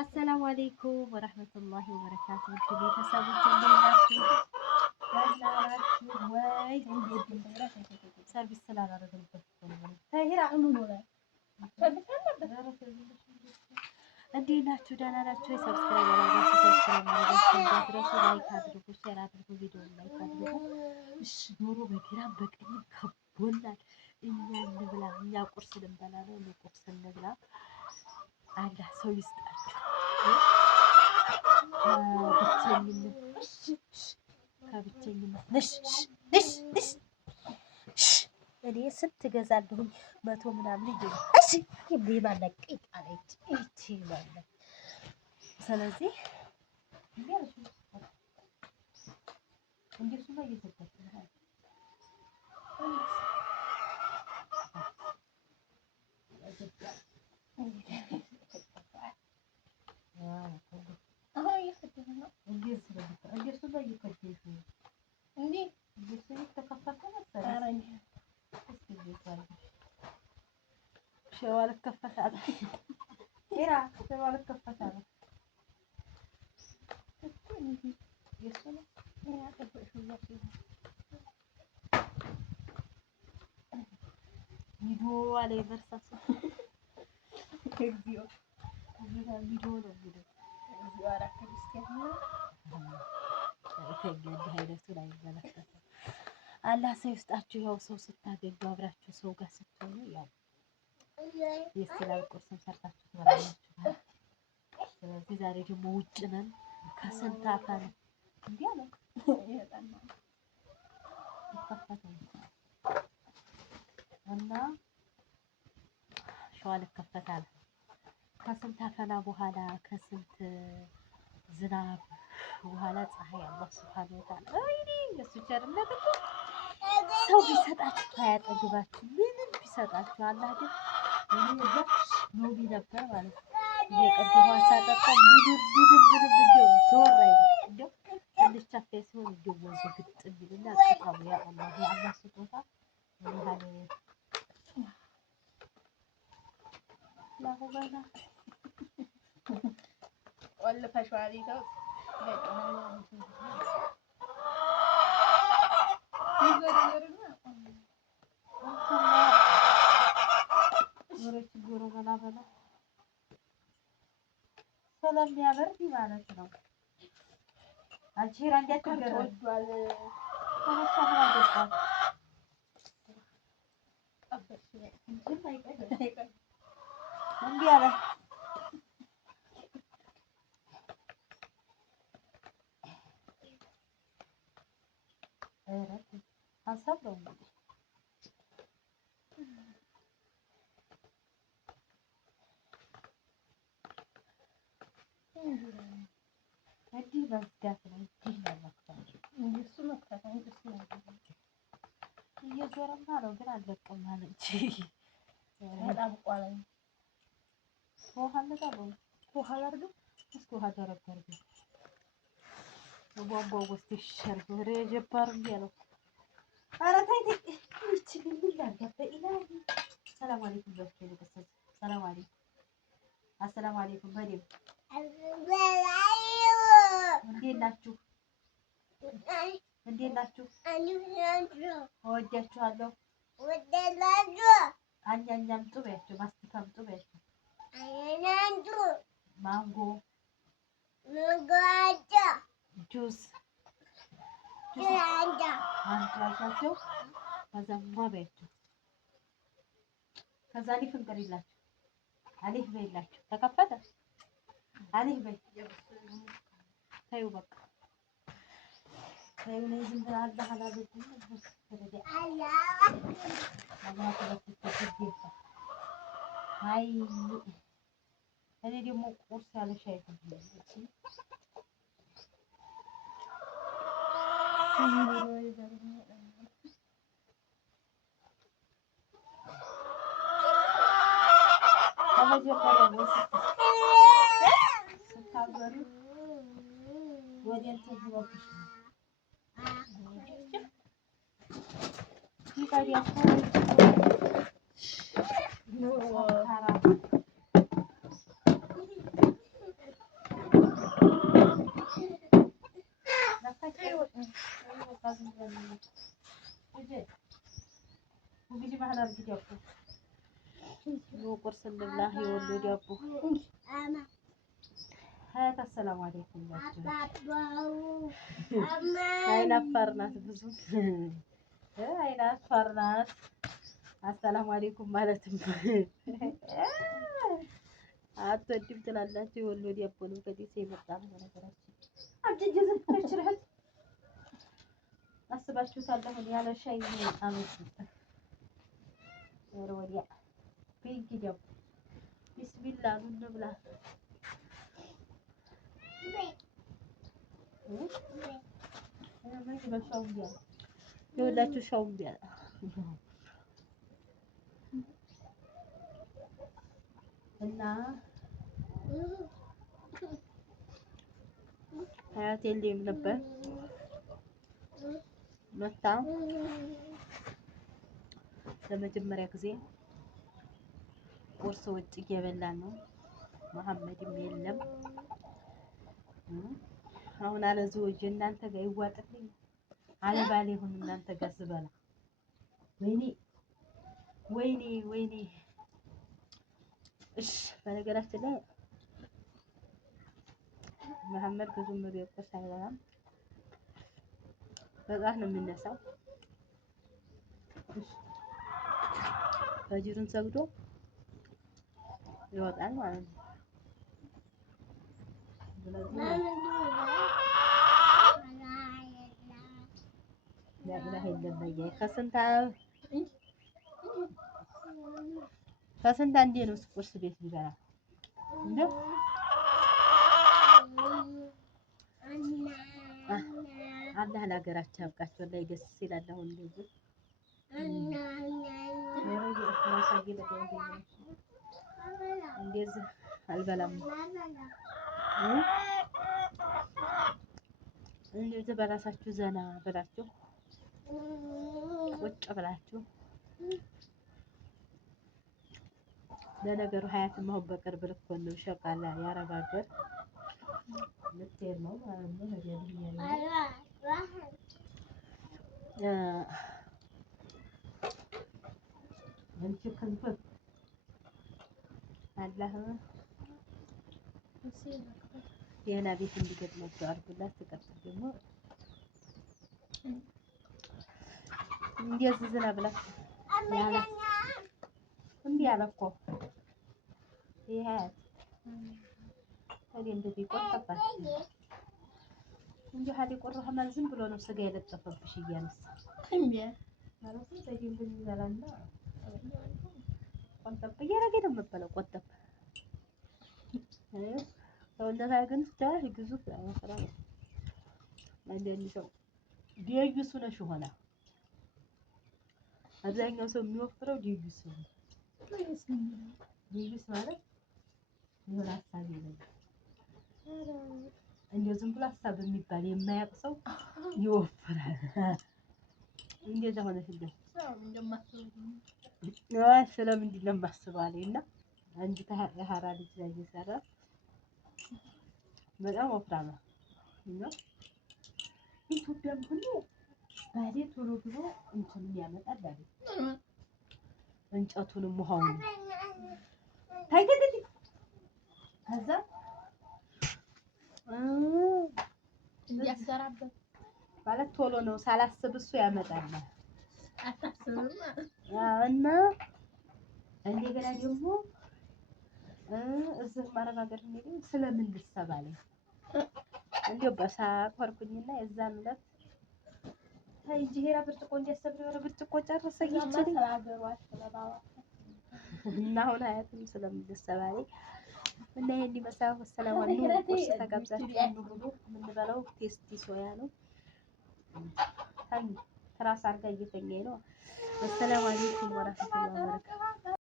አሰላሙ አለይኩም ወራህመቱላሂ ወበረካቱ። ቤተሰቦች እንዴት ናችሁ? ደህና ናችሁ ወይ? ሰርቪስ ስላላደረግንበት እንዴት ናችሁ? ደህና ናችሁ? ሰብስክራይብ ያደረጋችሁ ሰብስክራይብ ማድረጋችሁ እንዳትረሱ። ላይክ አድርጉ፣ ሼር አድርጉ፣ ቪዲዮ ላይክ አድርጉ። እሺ ዶሮ በግራም በቀኝም ከቦናል። እኛ እንብላ፣ እኛ ቁርስ ልንበላ ነው። ቁርስ እንብላ። አላህ ሰው ይስጣችሁ። ከብቸኝነት እኔ ስንት እገዛለሁኝ 100 ምናምን ይገኛል። እሺ ይባላቀ ጣለች እቺ ማለት ስለዚህ እንደሱ ነው እየተደረገ شوالك كفت هذا هنا شوالك كفت هذا يسونا يا كفت شو يسوي يدو عليه برصاص كذيو هذا يدو ده يدو زوارة كريستيانو تيجي هاي رسولة يبغى الله سيفتحችሁ ያው ሰው ስታገኙ አብራችሁ ሰው ጋር ስትሆኑ ያው የስላል ቁርስን ሰርታችሁ ትበላላችሁ። ስለዚህ ዛሬ ደግሞ ውጭ ነን ከስንት አካል እንዴ አለ ይሄዳና ይከፈታል እና ሸዋል ይከፈታል ከስንት አፈና በኋላ ከስንት ዝናብ በኋላ ፀሐይ አላህ Subhanahu Wa Ta'ala አይኔ የሱ ቸርነት ሰው ቢሰጣችሁ አያጠግባችሁ ምንም ቢሰጣችሁ አላህ ግን እኔ ነው ቢነበር ማለት የቀደው አሳጣጣ ምንም ዞር አይደል ትንሽ ቻፌ ሲሆን ይወዘ ግጥም ይልና ቀጣው ያ አላህ ስጦታ ይላል ላሆባና ወለ ፈሽዋሪቶ ስለሚያበርድ ማለት ነው። አንቺ ራንዲያት ተገረዷል ተመሳሳይ አገባል እንዴ አለ አሳብረው እንዲህ መዝጋት ነው እንዲህ ለመክፈት እንደሱ መክፈት እንደሱ ነው እየዞረማ ነው ግን አልለቅም አለች በጣም ቋለኝ ውሃ ለታለው ውሃ አድርገ እስኪ ውሃ ደረገርኩ ወንቦ ውስጥ ይሸርብ ረጀባር እንዲያለው ኧረ ተይ እቺ ምን ላድርግ በኢላሂ ሰላም አለይኩም ዶክተር ተሰስ ሰላም አለይኩም አሰላሙ አለይኩም በደም እንዴት ናችሁ? እወዳችኋለሁ። አኛኛም ጥበያቸው ማስቲካም ጥበያቸው ማንጎ ጁስ አንጫቸው ከዛማ በያቸው ከዛ ሊፍ እንቀሪላችሁ አሊፍ በይላችሁ ተከፈተ አሊፍ በይ ታዩ በቃ ታዩ ነው ዝም ብላ አላህላልኩም ስለዚህ አላህ ተበክቶ አይ እኔ ደግሞ ቁርስ ያለ ሻይ ትብላለች ቁርስ እንብላ። የወሎ ዳቦ ሀያት አሰላሙ አለይኩም አይናፋር ናት፣ ብዙ አይናፋር ናት። አሰላሙ አለይኩም ማለትም አትወድም ትላላችሁ። የወሎ ዳቦ ነው ከደሴ የመጣ ነው። ነገራችን አጅጅ ዝም አስባችሁታል። አሁን ያለ ሻይ አመት ወዲያ ቢግ ዳቦ ቢስሚላ ምን ብላ የወላችሁ ሻው ቢያ እና ሀያት የለም ነበር መጣ። ለመጀመሪያ ጊዜ ቁርስ ውጭ እየበላን ነው። መሐመድም የለም። አሁን አለ ዘወጅ እናንተ ጋር ይዋጥልኝ አለ ባሌ ሁን እናንተ ጋር ስበላ ወይኔ ወይኔ ወይኔ። እሺ በነገራችን ላይ መሐመድ ብዙም ቁርስ አይበላም። በጣም ነው የሚነሳው። ፈጅሩን ሰግዶ ይወጣል ማለት ነው። ከስንት አንዴ ነው ቁርስ ቤት ቢበላ እንደው አላህ ለሀገራችን ያብቃቸው ላይ ደስ ይላል። አሁን እንደዚህ አልበላም። እንደዚህ በራሳችሁ ዘና ብላችሁ ቁጭ ብላችሁ ለነገሩ ሀያትም አሁን በቅርብ ልኮን ነው ሸቃላ የአረብ ሀገር ልትሄድ ነው ማለት ነው። እንቺ ክንፈት አላህ የና ቤት እንዲገጥማቸው አድርጉላት። ትቀጥል ደግሞ እንደዚህ ዝናብ ላይ ያለ እንዴ ያለ እኮ ይሄ ታዲያ እንደዚህ ቆጣጣች እንዴ ሀዲ ቆራህ ማለት ዝም ብሎ ነው ስጋ የለጠፈብሽ እያነሳ እንዴ ማለት ነው። ታዲያ እንደዚህ ይላልና ቆንጠብ እያደረገ ነው የምበለው። ቆንጠብ ሰውነታ ግን ስታሽ ግዙፍ ያወፍራ ነው። አንዳንድ ሰው ዲዩስ ነሽ ሆነ አብዛኛው ሰው የሚወፍረው ዲዩስ ነው። ዲዩስ ማለት የሆነ ሀሳብ የለም። እንደው ዝም ብሎ ሀሳብ የሚባል የማያውቅ ሰው ይወፍራል። እንደዛ ሆነሽ እንደው ስለምንድን ነው የማስበው አለኝ እና አንድ የሀራ ልጅ ላይ እየሰራ በጣም ወፍራም ነው እና ኢትዮጵያም ሁሉ ባሌ ቶሎ ብሎ እንትን ያመጣል አለ እንጨቱንም ውሃውን ታይተት ከዛ እንዲያሰራበት ማለት ቶሎ ነው ሳላስብ እሱ ያመጣል አታስብም እና እንደገና ደግሞ እዚህ ማረጋገጥ እንግዲህ ስለምን ልሰባለኝ እንደው በሳቅ ወርኩኝና የዛን ዕለት እንጂ ሄራ ብርጭቆ እንዲያሰብር የሆነ ብርጭቆ ጨረሰኝ ይችላል እና አሁን ሀያትም ስለምን ልሰባለኝ እና ይሄን ይመስላል። ሰላም አለይኩም። ቁርስ ተጋብዛችሁ ብሉ። የምንበላው ቴስቲ ሶያ ነው። ትራስ አድርጋ እየተኛኝ ነው። ሰላም አለይኩም ወራህመቱላሂ ወበረካቱ